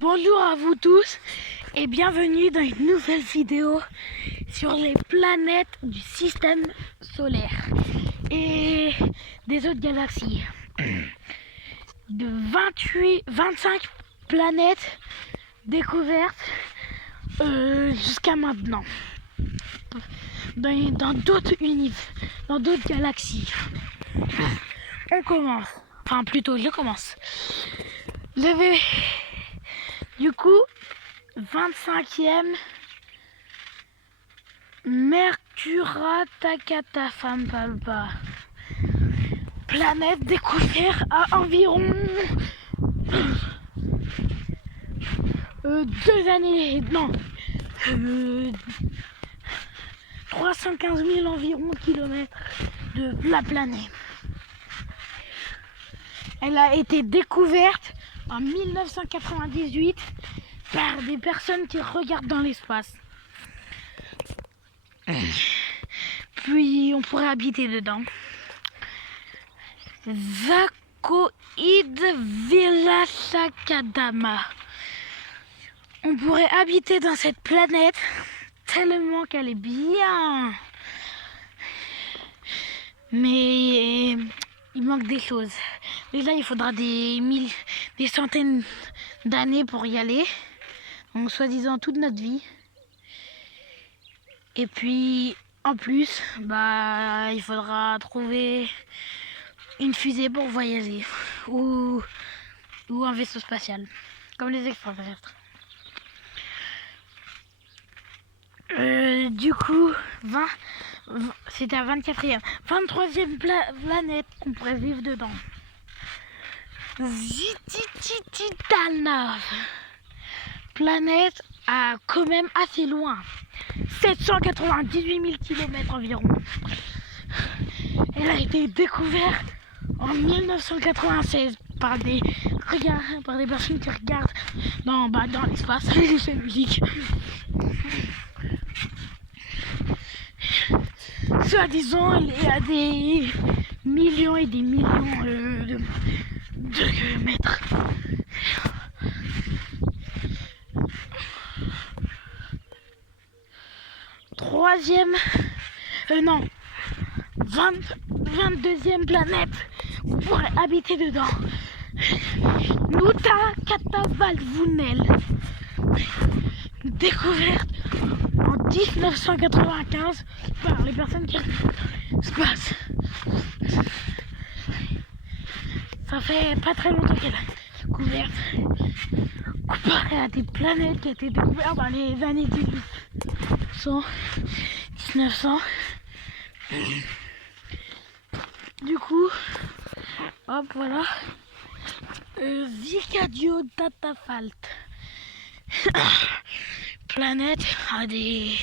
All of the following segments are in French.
Bonjour à vous tous et bienvenue dans une nouvelle vidéo sur les planètes du système solaire et des autres galaxies. De 25 planètes découvertes jusqu'à maintenant dans d'autres univers, dans d'autres galaxies. On commence, enfin plutôt je commence. Du coup, 25e Mercura Takata Fampalpa. Planète découverte à environ 315 000 environ kilomètres de la planète. Elle a été découverte en 1998 par des personnes qui regardent dans l'espace. Puis on pourrait habiter dedans. Zakoid Villasakadama. On pourrait habiter dans cette planète tellement qu'elle est bien. Mais il manque des choses. Déjà, il faudra des centaines d'années pour y aller. Donc, soi-disant, toute notre vie. Et puis, en plus, il faudra trouver une fusée pour voyager. Ou un vaisseau spatial. Comme les extraterrestres. Du coup, c'était à 24e. 23e planète qu'on pourrait vivre dedans. Zitititanov. Planète quand même assez loin. 798 000 km environ. Elle a été découverte en 1996 par des personnes qui regardent dans l'espace. C'est logique. Soi-disant, il y a des millions et des millions de kilomètres. Troisième, 22e planète, on pourrait habiter dedans. Nuta Katavalvunel, découverte en 1995 par les personnes qui se passent. Ça fait pas très longtemps qu'elle a découverte, comparé à des planètes qui ont été découvertes dans les années 1900. Du coup, hop, voilà. Vicadio Tatafalt. Planète à des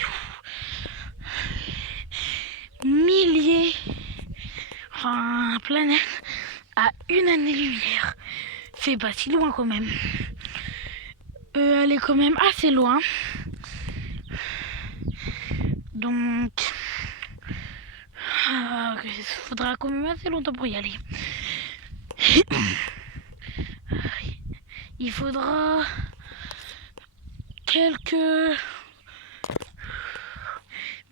milliers, planète à une année-lumière. C'est pas si loin quand même. Elle est quand même assez loin. Donc, il faudra quand même assez longtemps pour y aller. Il faudra quelques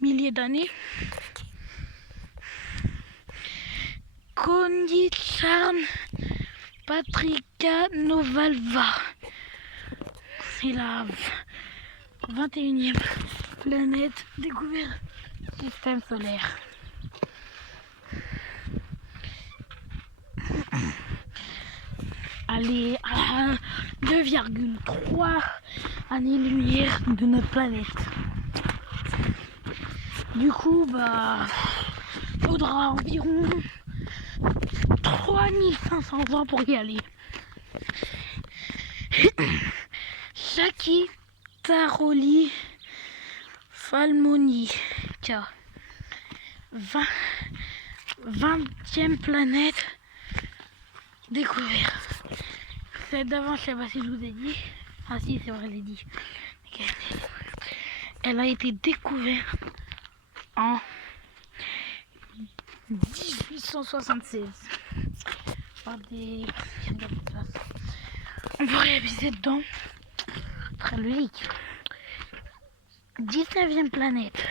milliers d'années. Kondicharn Patrika Novalva. C'est la 21e planète découverte du système solaire. Elle est à 2,3 années-lumière de notre planète. Du coup, faudra environ 3500 ans pour y aller. Shaki Taroli Falmoni. 20e planète découverte. Celle d'avant, je sais pas si je vous ai dit. Ah si, c'est vrai, je l'ai dit. Elle a été découverte en 1876 par des... On pourrait habiter dedans. très logique. 19e planète.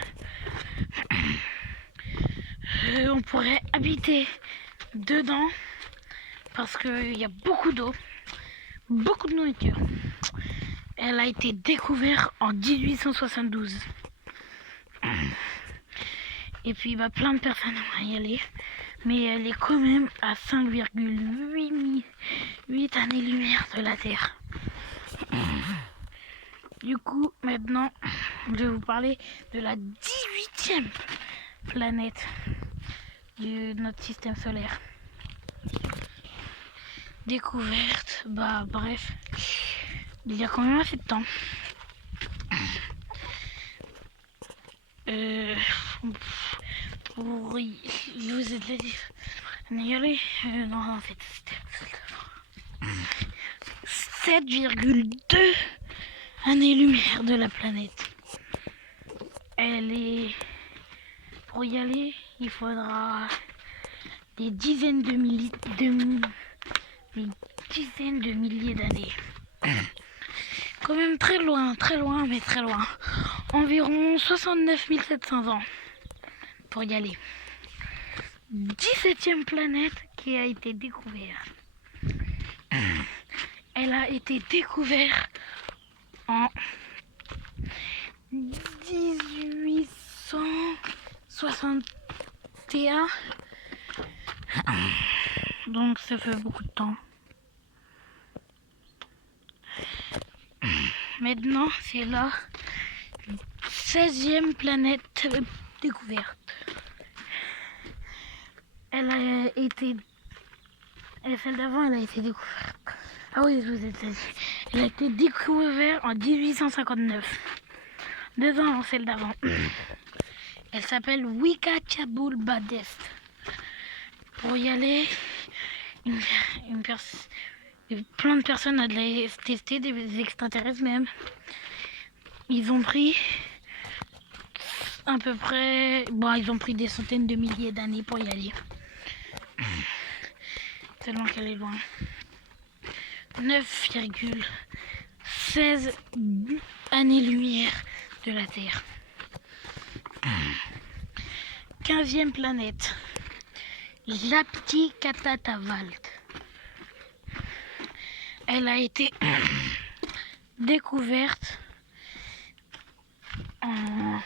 On pourrait habiter dedans parce qu'il y a beaucoup d'eau, beaucoup de nourriture. Elle a été découverte en 1872. Et puis plein de personnes vont y aller. Mais elle est quand même à 5,8 années-lumière de la Terre. Du coup, maintenant, je vais vous parler de la 18e planète de notre système solaire. Découverte, bref, il y a quand même assez de temps. Pour vous aider à y aller, non, en fait, c'était 7,2 années-lumière de la planète. Pour y aller, il faudra des dizaines de milliers d'années. Quand même très loin, mais très loin. Environ 69 700 ans pour y aller. 17e planète qui a été découverte. Elle a été découverte en 1861. Donc ça fait beaucoup de temps. Maintenant, c'est la 16e planète découverte. Celle d'avant, elle a été découverte. Ah oui, je vous ai dit. Elle a été découverte en 1859. 2 ans avant celle d'avant. Elle s'appelle Wicachabul Badest. Pour y aller, plein de personnes ont testé, des extraterrestres même. Ils ont pris à peu près, ils ont pris des centaines de milliers d'années pour y aller. Tellement qu'elle est loin. 9,16 années-lumière de la Terre. 15e planète. Lapti-Katahtavald. Elle a été découverte en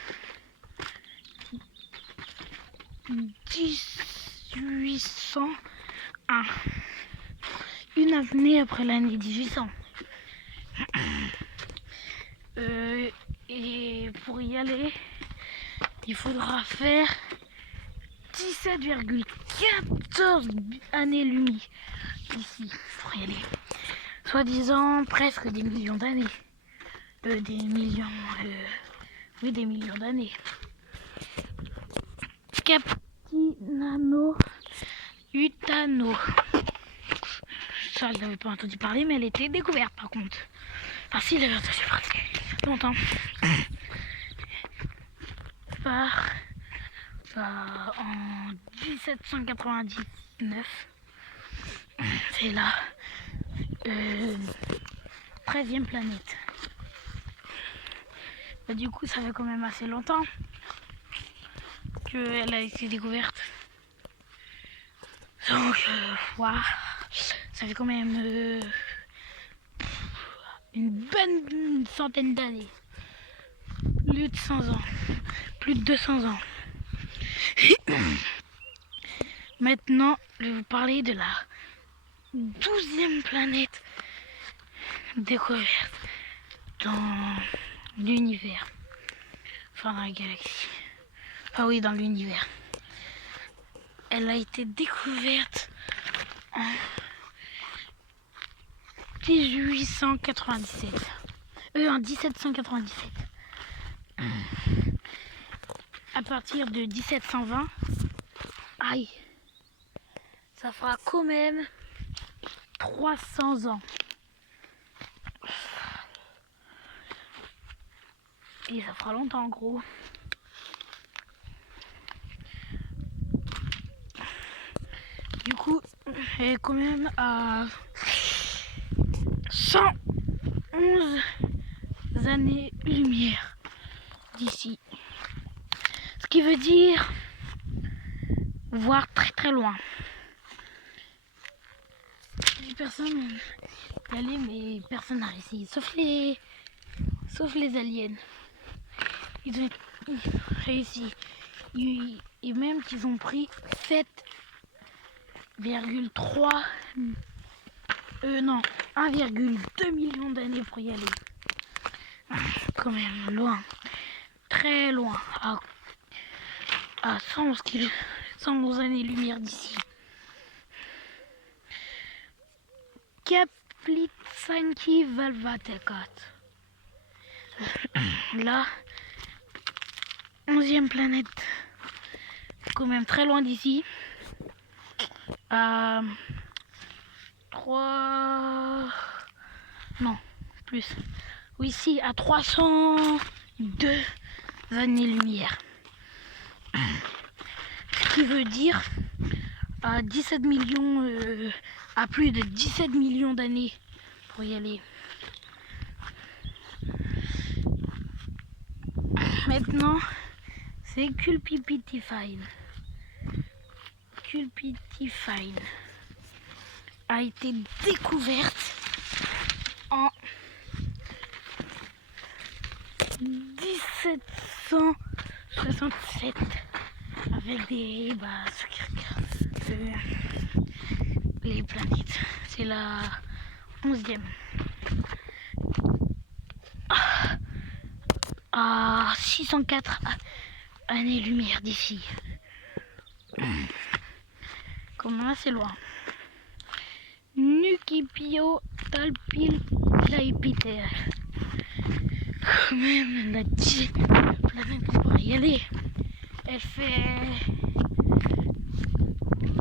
1801. Une année après l'année 1800. Et pour y aller, il faudra faire 17,14 années-lumière ici pour y aller. Soi-disant presque des millions d'années. Des millions d'années. Captinano Utano. Ça, je n'avais pas entendu parler, mais elle était découverte par contre. Ah si, j'avais entendu parler longtemps. En 1799. C'est la 13e planète. Du coup, ça fait quand même assez longtemps qu'elle a été découverte. Donc, ça fait quand même une bonne centaine d'années. Plus de 100 ans. Plus de 200 ans. Maintenant, je vais vous parler de la 12e planète découverte dans l'univers. Enfin, dans la galaxie. Ah oui, dans l'univers. Elle a été découverte en 1797. En 1797. À partir de 1720, ça fera quand même 300 ans. Et ça fera longtemps en gros. Du coup, elle est quand même à 111 années-lumière d'ici. Ce qui veut dire voir très très loin. Les personnes y aller, mais personne n'a réussi, sauf les aliens. Ils ont réussi. Et même qu'ils ont pris 7,3 non, 1,2 million d'années pour y aller. Quand même loin, très loin, à 111 années-lumière d'ici. Kaplitsanki Valvatekat. Là, 11e planète, quand même très loin d'ici. À 3... Non, plus. Oui, si, à 302 années-lumière. Ce qui veut dire à 17 millions, à plus de 17 millions d'années pour y aller. Maintenant, c'est Culpitifine. Culpitifine a été découverte en 1767 avec des les planètes. C'est la 11e. À 604 années-lumière d'ici. Comme là, c'est loin. Nukipio Talpil Laipiter. Quand même, la planète pour y aller. Elle fait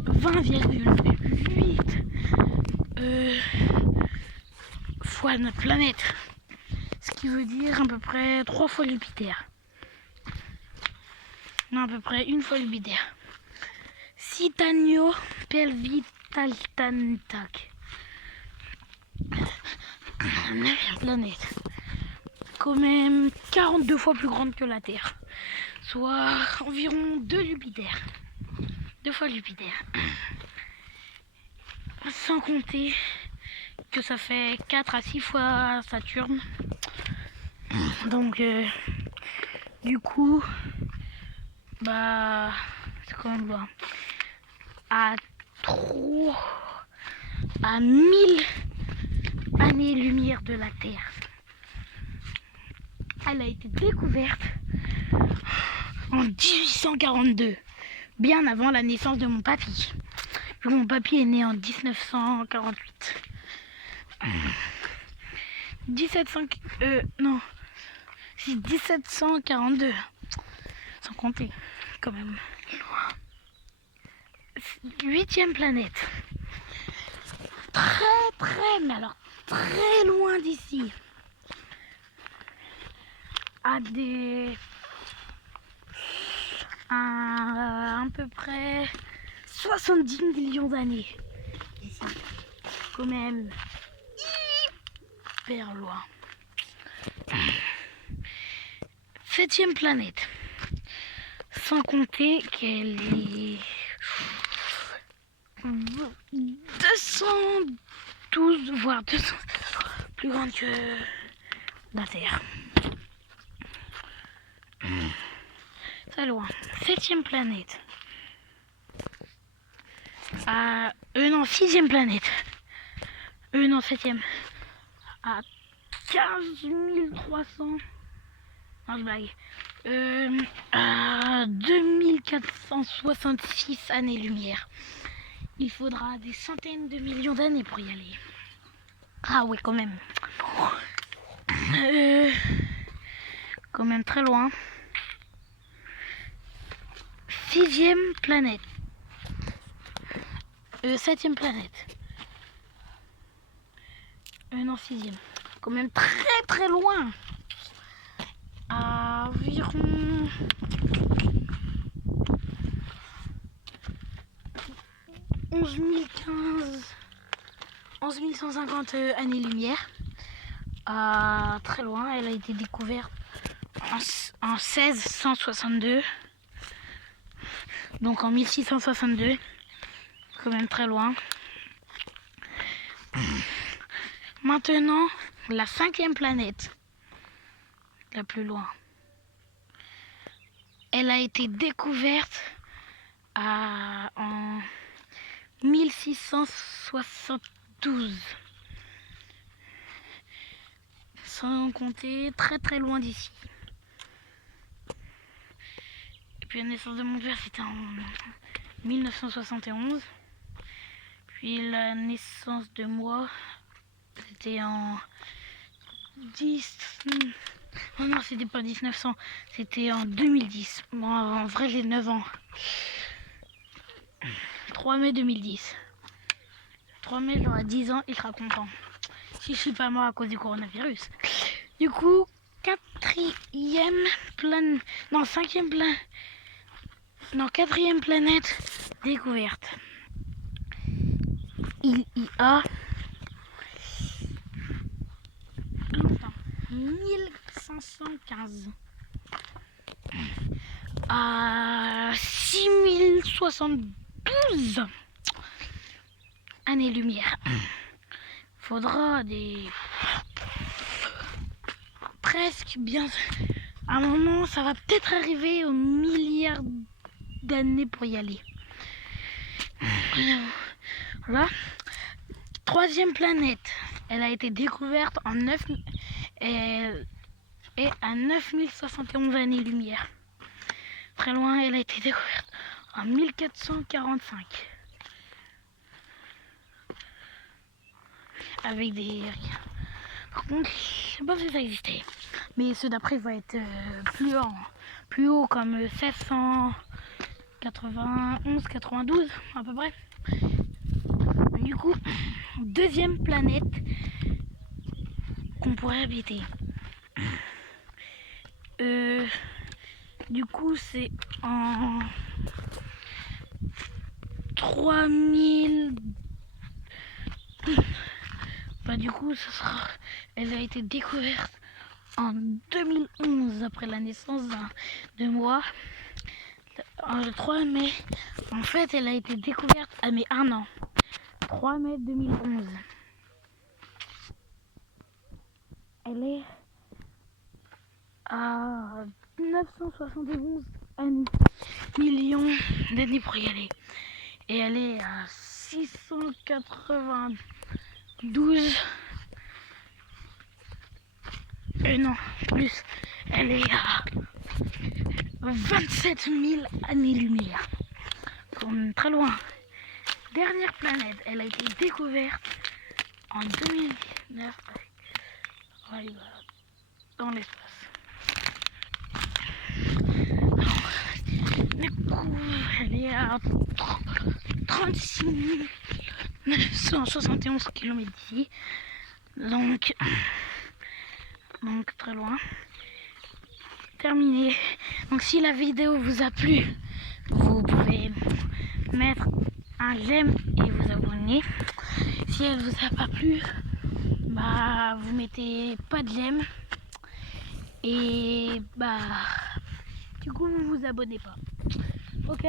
20,8 fois notre planète. Ce qui veut dire à peu près 3 fois Jupiter. Non, à peu près 1 fois Jupiter. Citanio Pelvitaltantac. La planète. Quand même 42 fois plus grande que la Terre. Soit environ 2 Jupiter. 2 fois Jupiter. Sans compter que ça fait 4 à 6 fois Saturne. Donc, du coup, c'est quand même loin. À 1000 années-lumière de la Terre. Elle a été découverte en 1842, bien avant la naissance de mon papy. Mon papy est né en 1948. 1742. Sans compter, quand même. 8e planète. Mais alors très loin d'ici. À peu près 70 millions d'années. Ici. Quand même hyper loin. 7e planète. Sans compter qu'elle est 212, voire 200 plus grande que la Terre. C'est loin. 7e planète. Non, 6e planète. Non, 7e. À 15 300. Non, je blague. À 2466 années-lumière. Il faudra des centaines de millions d'années pour y aller. Ah oui, quand même. Quand même très loin. 6e planète. 7e planète. Non, 6e. Quand même très très loin. À environ 11 150 années-lumière. à très loin. Elle a été découverte en 1662. Donc en 1662. Quand même très loin. Maintenant, la 5e planète, la plus loin. Elle a été découverte en 1672. Sans compter très très loin d'ici. Et puis la naissance de mon père, c'était en 1971. Puis la naissance de moi, c'était en 10... Oh non, c'était pas 1900, c'était en 2010. Bon, en vrai, j'ai 9 ans. 3 mai 2010. 3 mai, j'aurai 10 ans, il sera content. Si je suis pas mort à cause du coronavirus. Du coup, 4e planète... Non, 5e planète... Non, 4e planète découverte. Il y a... longtemps. 1515. À 6072 années-lumière. Faudra des... presque bien... À un moment, ça va peut-être arriver aux milliards d'années pour y aller. Voilà. 3e planète. Elle a été découverte en 9... et à 9071 années-lumière. Très loin, elle a été découverte en 1445. Avec des... Par contre, je sais pas si ça existait. Mais ceux d'après vont être plus haut, comme 1691, 92, à peu près. Du coup, 2e planète qu'on pourrait habiter. Du coup, c'est en 3000... Bah du coup, elle a été découverte en 2011, après la naissance de moi. Le 3 mai, en fait, elle a été découverte à mes 1 an. 3 mai 2011. Elle est à 971 millions d'années pour y aller. Et elle est à 692... non, plus. Elle est à 27 000 années-lumière. Très loin. Dernière planète, elle a été découverte en 2009 dans l'espace. Elle est à 36 971 km d'ici. Donc très loin. Terminé. Donc si la vidéo vous a plu, vous pouvez mettre un j'aime et vous abonner. Si elle vous a pas plu, bah vous mettez pas de j'aime et bah du coup vous vous abonnez pas. Ok.